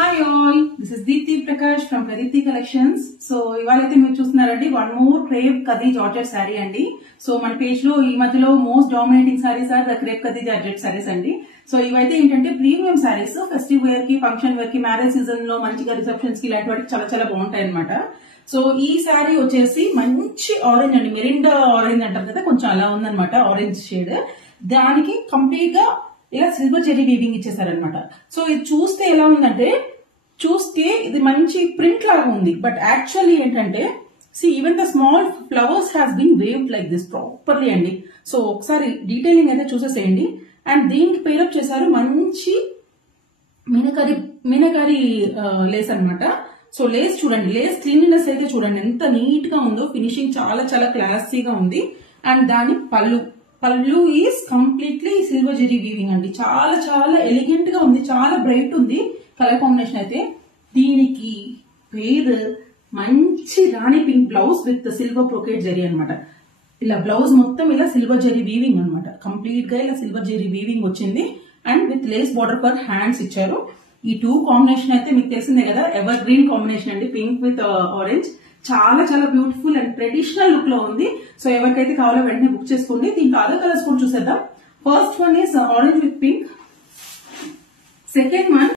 Hi all, this is Deepthi Prakash from Pradeepthi collections. So ఇవాళైతే మీరు చూస్తున్నారండి one more crepe khadi georgette sari అండి. సో మన పేజ్ లో ఈ మధ్యలో most dominating saris are the crepe khadi georgette saris అండి. సో ఇవైతే ఏంటంటే ప్రీమియం శారీస్, ఫెస్టివ్ వేర్ కి, ఫంక్షన్ వేర్ కి, మ్యారేజ్ సీజన్ లో మంచిగా రిసెప్షన్స్ కి ఇలాంటి వాటికి చాలా చాలా బాగుంటాయి అనమాట. సో ఈ శారీ వచ్చేసి మంచి ఆరెంజ్ అండి, మెరిండా ఆరెంజ్ అంటారు కదా, కొంచెం అలా ఉందన్నమాట ఆరెంజ్ షేడ్. దానికి కంప్లీట్ గా ఇలా సిల్వర్ జెరీ వీవింగ్ ఇచ్చేసారనమాట. సో ఇది చూస్తే ఎలా ఉందంటే, చూస్తే ఇది మంచి ప్రింట్ లాగా ఉంది, బట్ యాక్చువల్లీ ఏంటంటే even the small flowers has been weaved like this properly అండి. సో ఒకసారి డీటెయిలింగ్ అయితే చూసేసేయండి. అండ్ దీనికి పేరప్ చేశారు మంచి మీనకారి లేస్ అనమాట. సో లేస్ చూడండి, లేస్ క్లీన్లీనెస్ అయితే చూడండి ఎంత నీట్ గా ఉందో, ఫినిషింగ్ చాలా చాలా క్లాసీగా ఉంది. అండ్ దాని పళ్ళు is completely silver zari weaving అండి. చాలా చాలా ఎలిగెంట్ గా ఉంది, చాలా బ్రైట్ ఉంది కలర్ కాంబినేషన్ అయితే. దీనికి పేరు మంచి rani pink blouse with silver brocade zari అనమాట. ఇలా బ్లౌజ్ మొత్తం ఇలా సిల్వర్ జెరీ వీవింగ్ అనమాట, కంప్లీట్ గా ఇలా సిల్వర్ జెరీ వీవింగ్ వచ్చింది. And with lace border for hands ఇచ్చారు. ఈ టూ కాంబినేషన్ అయితే మీకు తెలిసిందే కదా, ఎవర్ గ్రీన్ కాంబినేషన్ అండి, పింక్ విత్ ఆరెంజ్. చాలా చాలా బ్యూటిఫుల్ అండ్ ట్రెడిషనల్ లుక్ లో ఉంది. సో ఎవరికైతే కావాలో వెంటనే బుక్ చేసుకోండి. దీనికి అదర్ కలర్స్ కూడా చూసేద్దాం. First one is orange with pink, second one